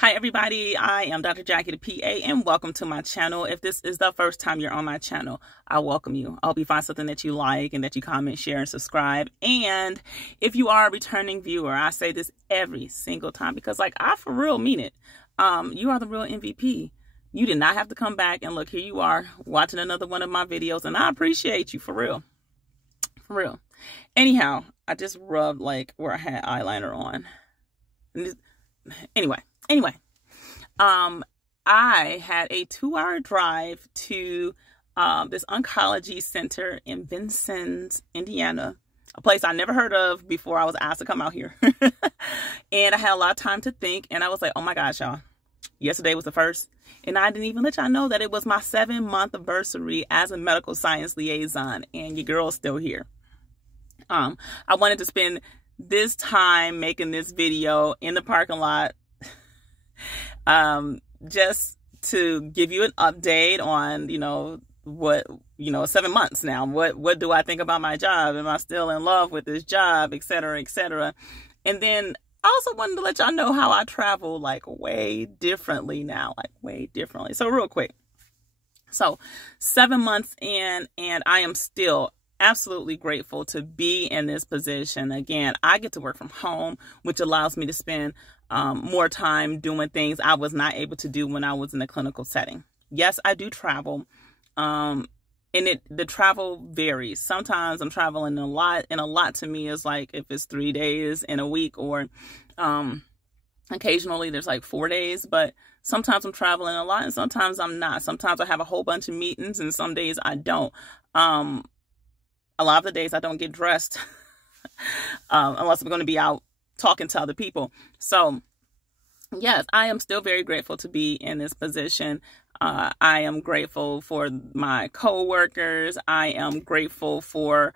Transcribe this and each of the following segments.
Hi everybody, I am Dr. Jackie the PA and welcome to my channel. If this is the first time you're on my channel, I welcome you. I hope you find something that you like and that you comment, share, and subscribe. And if you are a returning viewer, I say this every single time because I for real mean it. You are the real MVP. You did not have to come back, and look, here you are watching another one of my videos, and I appreciate you for real. For real. Anyhow, I just rubbed where I had eyeliner on. Anyway, I had a 2-hour drive to this oncology center in Vincennes, Indiana, a place I never heard of before I was asked to come out here. And I had a lot of time to think, and I was like, oh my gosh, y'all, yesterday was the first, and I didn't even let y'all know that it was my 7-month anniversary as a medical science liaison, and your girl's still here. I wanted to spend this time making this video in the parking lot, just to give you an update on, 7 months now. What do I think about my job? Am I still in love with this job, et cetera, et cetera. And then I also wanted to let y'all know how I travel way differently now, way differently. So real quick. So 7 months in, and I am still absolutely grateful to be in this position. Again, I get to work from home, which allows me to spend more time doing things I was not able to do when I was in a clinical setting. Yes, I do travel, and the travel varies. Sometimes I'm traveling a lot, and a lot to me is if it's 3 days in a week, or occasionally there's 4 days, but sometimes I'm traveling a lot and sometimes I'm not. Sometimes I have a whole bunch of meetings and some days I don't. A lot of the days I don't get dressed unless I'm going to be out talking to other people. So yes, I am still very grateful to be in this position. I am grateful for my coworkers. I am grateful for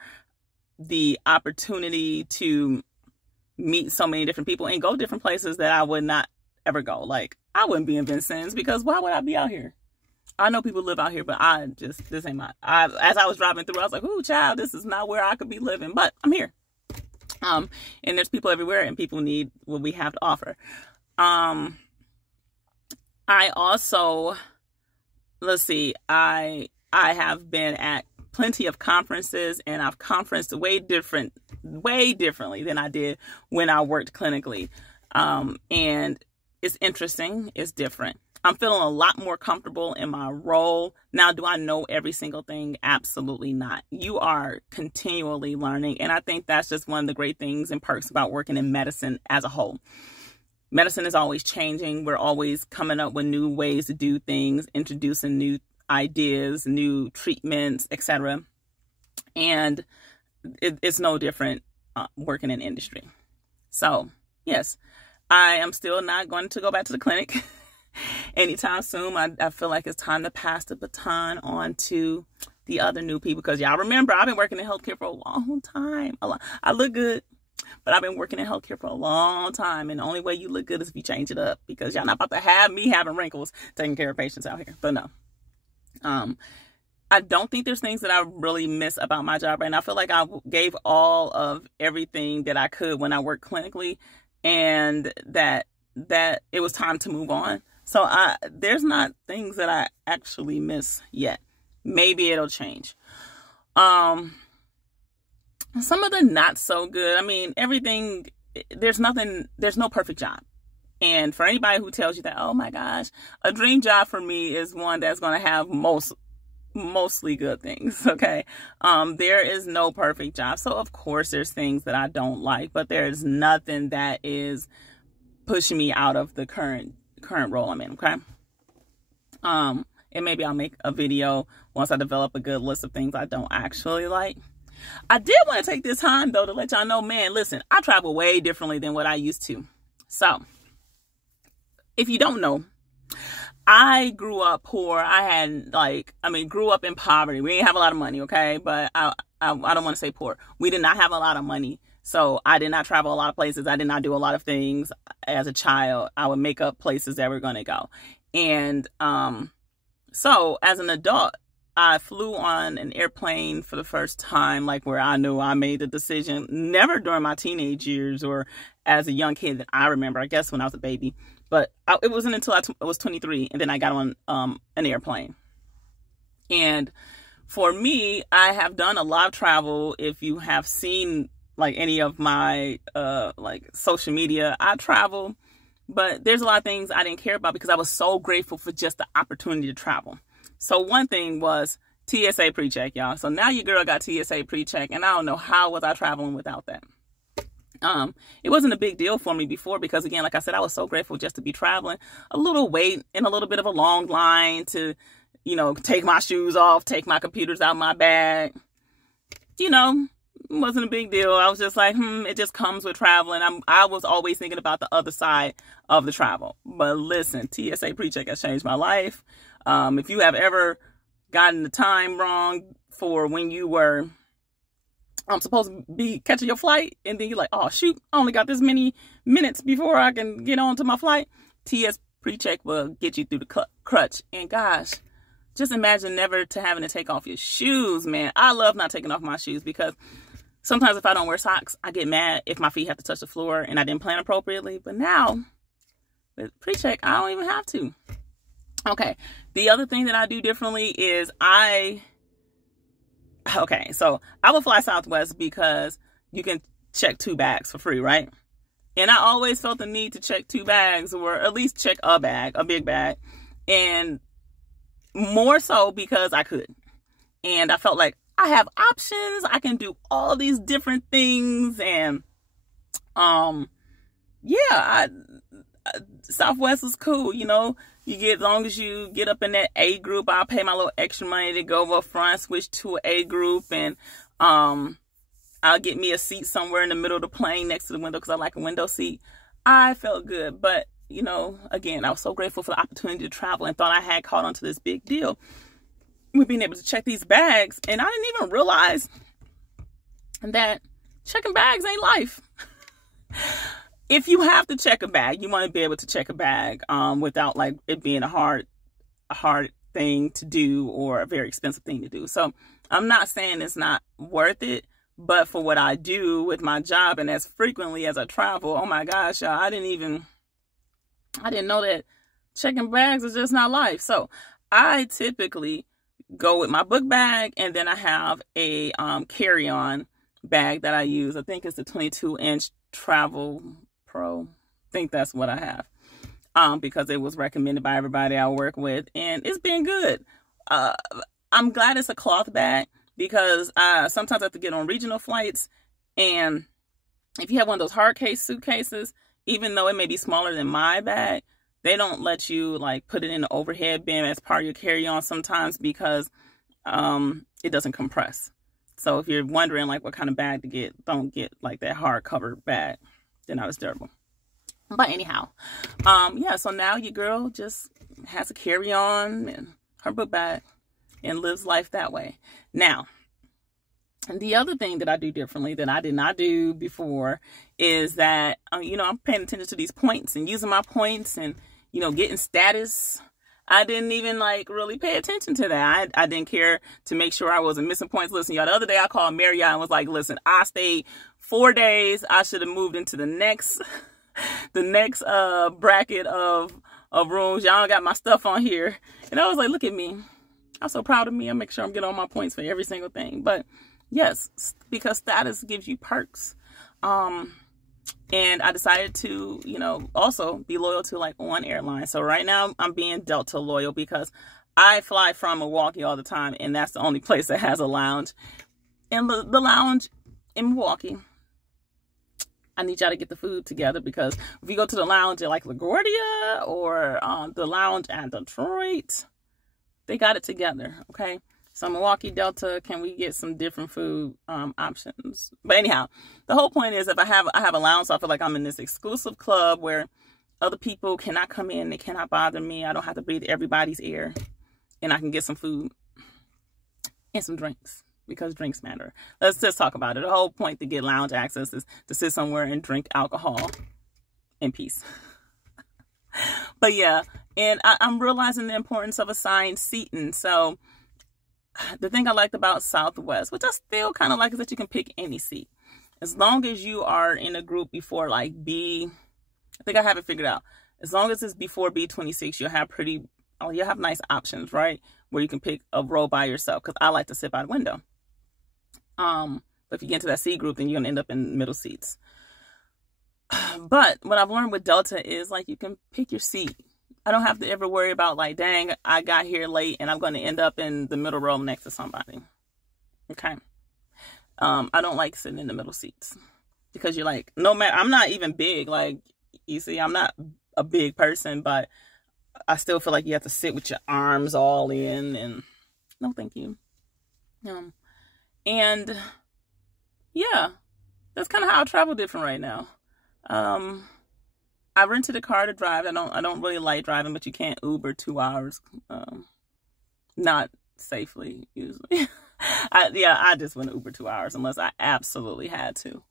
the opportunity to meet so many different people and go different places that I would not ever go. I wouldn't be in Vincennes because why would I be out here? I know people live out here, but this ain't as I was driving through, I was like, ooh, child, this is not where I could be living, but I'm here. And there's people everywhere and people need what we have to offer. I also, I have been at plenty of conferences, and I've conferenced way differently than I did when I worked clinically. And it's interesting. It's different. I'm feeling a lot more comfortable in my role. Now, do I know every single thing? Absolutely not. You are continually learning. And I think that's just one of the great things and perks about working in medicine as a whole. Medicine is always changing. We're always coming up with new ways to do things, introducing new ideas, new treatments, etc. And it's no different working in industry. So, yes, I am still not going to go back to the clinic anytime soon. I feel like it's time to pass the baton on to the other new people, because y'all remember I've been working in healthcare for a long time. I look good, but I've been working in healthcare for a long time, and the only way you look good is if you change it up, because y'all not about to have me having wrinkles taking care of patients out here. But no, I don't think there's things that I really miss about my job right now. I feel like I gave all of everything that I could when I worked clinically, and that it was time to move on. So there's not things that I actually miss yet. Maybe it'll change. Some of the not so good. I mean, everything, there's no perfect job. And for anybody who tells you that, oh my gosh, a dream job for me is one that's going to have mostly good things. Okay. There is no perfect job. So of course there's things that I don't like, but there's nothing that is pushing me out of the current role I'm in. Okay. And maybe I'll make a video once I develop a good list of things I don't actually like. I did want to take this time though to let y'all know, man, listen, I travel way differently than what I used to. So if you don't know, I grew up poor. Grew up in poverty. We didn't have a lot of money. Okay. But I don't want to say poor. We did not have a lot of money. So I did not travel a lot of places. I did not do a lot of things as a child. I would make up places that we're going to go. And so as an adult, I flew on an airplane for the first time, like where I knew I made the decision. Never during my teenage years or as a young kid that I remember, I guess when I was a baby. But it wasn't until I was 23 and then I got on an airplane. And for me, I have done a lot of travel. If you have seen like any of my like social media, I travel. But there's a lot of things I didn't care about because I was so grateful for just the opportunity to travel. So one thing was TSA pre-check, y'all. So now your girl got TSA pre-check, and I don't know how was I traveling without that. It wasn't a big deal for me before because, again, like I said, I was so grateful just to be traveling. A little wait and a little bit of a long line to, you know, take my shoes off, take my computers out of my bag. You know, it wasn't a big deal. I was just like, it just comes with traveling. I was always thinking about the other side of the travel. But listen, TSA pre-check has changed my life. If you have ever gotten the time wrong for when you were supposed to be catching your flight, and then you're like, oh shoot, I only got this many minutes before I can get on to my flight, TS pre-check will get you through the crutch. And gosh, just imagine never to having to take off your shoes, man. I love not taking off my shoes because sometimes if I don't wear socks, I get mad if my feet have to touch the floor and I didn't plan appropriately. But now, with pre-check, I don't even have to. Okay, the other thing that I do differently is so I will fly Southwest because you can check 2 bags for free, right? And I always felt the need to check 2 bags or at least check a big bag. And more so because I could. And I felt like I have options. I can do all these different things. And Southwest is cool, you know. You get, as long as you get up in that A group, I'll pay my little extra money to go up front, switch to an A group, and I'll get me a seat somewhere in the middle of the plane next to the window because I like a window seat. I felt good, but, you know, again, I was so grateful for the opportunity to travel and thought I had caught on to this big deal with being able to check these bags, and I didn't even realize that checking bags ain't life. If you have to check a bag, you want to be able to check a bag without like it being a hard thing to do or a very expensive thing to do. So I'm not saying it's not worth it, but for what I do with my job and as frequently as I travel, oh my gosh, y'all, I didn't know that checking bags is just not life. So I typically go with my book bag, and then I have a carry-on bag that I use. I think it's the 22-inch Travel Pro. I think that's what I have because it was recommended by everybody I work with, and it's been good. I'm glad it's a cloth bag because sometimes I have to get on regional flights, and if you have one of those hard case suitcases, even though it may be smaller than my bag, they don't let you like put it in the overhead bin as part of your carry-on sometimes because it doesn't compress. So if you're wondering like what kind of bag to get, don't get like that hardcover bag. They're not as durable. But anyhow, so now your girl just has a carry-on and her book bag and lives life that way. Now, and the other thing that I do differently that I did not do before is that, you know, I'm paying attention to these points and using my points and, you know, getting status. I didn't even like really pay attention to that. I didn't care to make sure I wasn't missing points. Listen, y'all, the other day I called Marriott and was like, listen, I stayed 4 days. I should have moved into the next bracket of rooms. Y'all got my stuff on here. And I was like, look at me. I'm so proud of me. I make sure I'm getting all my points for every single thing. But yes, because status gives you perks. And I decided to, you know, also be loyal to like one airline. So right now I'm being Delta loyal because I fly from Milwaukee all the time. And that's the only place that has a lounge. And the lounge in Milwaukee, I need y'all to get the food together because if you go to the lounge at like LaGuardia or the lounge at Detroit, they got it together. Okay. So Milwaukee, Delta, can we get some different food options? But anyhow, the whole point is if I have a lounge, so I feel like I'm in this exclusive club where other people cannot come in. They cannot bother me. I don't have to breathe everybody's air. And I can get some food and some drinks because drinks matter. Let's just talk about it. The whole point to get lounge access is to sit somewhere and drink alcohol in peace. But yeah, and I'm realizing the importance of assigned seating. So the thing I liked about Southwest, which I still kind of like, is that you can pick any seat. As long as you are in a group before like I think I have it figured out. As long as it's before B26, you'll have nice options, right? Where you can pick a row by yourself. Because I like to sit by the window. But if you get into that C group, then you're going to end up in middle seats. But what I've learned with Delta is like you can pick your seat. I don't have to ever worry about like, dang, I got here late and I'm going to end up in the middle row next to somebody. Okay. I don't like sitting in the middle seats because you're like, no matter, I'm not even big. Like, you see, I'm not a big person, but I still feel like you have to sit with your arms all in, and no, thank you. And yeah, that's kind of how I travel different right now. I rented a car to drive. I don't really like driving, but you can't Uber 2 hours, not safely usually. I just wouldn't Uber 2 hours unless I absolutely had to.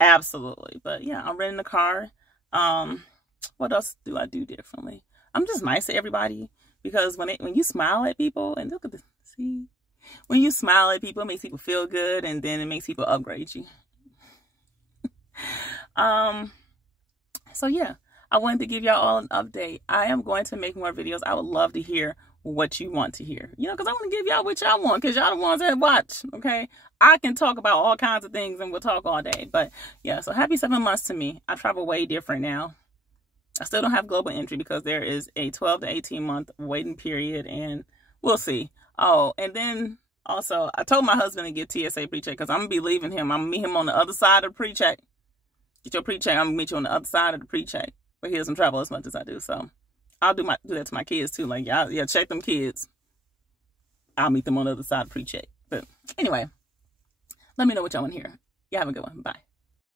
Absolutely. But yeah, I'm renting a car. What else do I do differently? I'm just nice to everybody, because when you smile at people, and look at this, see, when you smile at people, it makes people feel good, and then it makes people upgrade you. So yeah, I wanted to give y'all all an update. I am going to make more videos. I would love to hear what you want to hear, because I want to give y'all what y'all want, because y'all the ones that watch. Okay, I can talk about all kinds of things and we'll talk all day, but yeah, so happy 7 months to me. I travel way different now. I still don't have global entry because there is a 12 to 18 month waiting period, and we'll see. Oh, and then also I told my husband to get TSA pre-check, because I'm gonna be leaving him. I'm gonna meet him on the other side of the pre-check. Get your pre-check. I'm gonna meet you on the other side of the pre-check, but he doesn't travel as much as I do, so I'll do that to my kids too. Like, yeah, check them kids. I'll meet them on the other side of pre-check. But anyway, let me know what y'all want to hear. Y'all have a good one. Bye.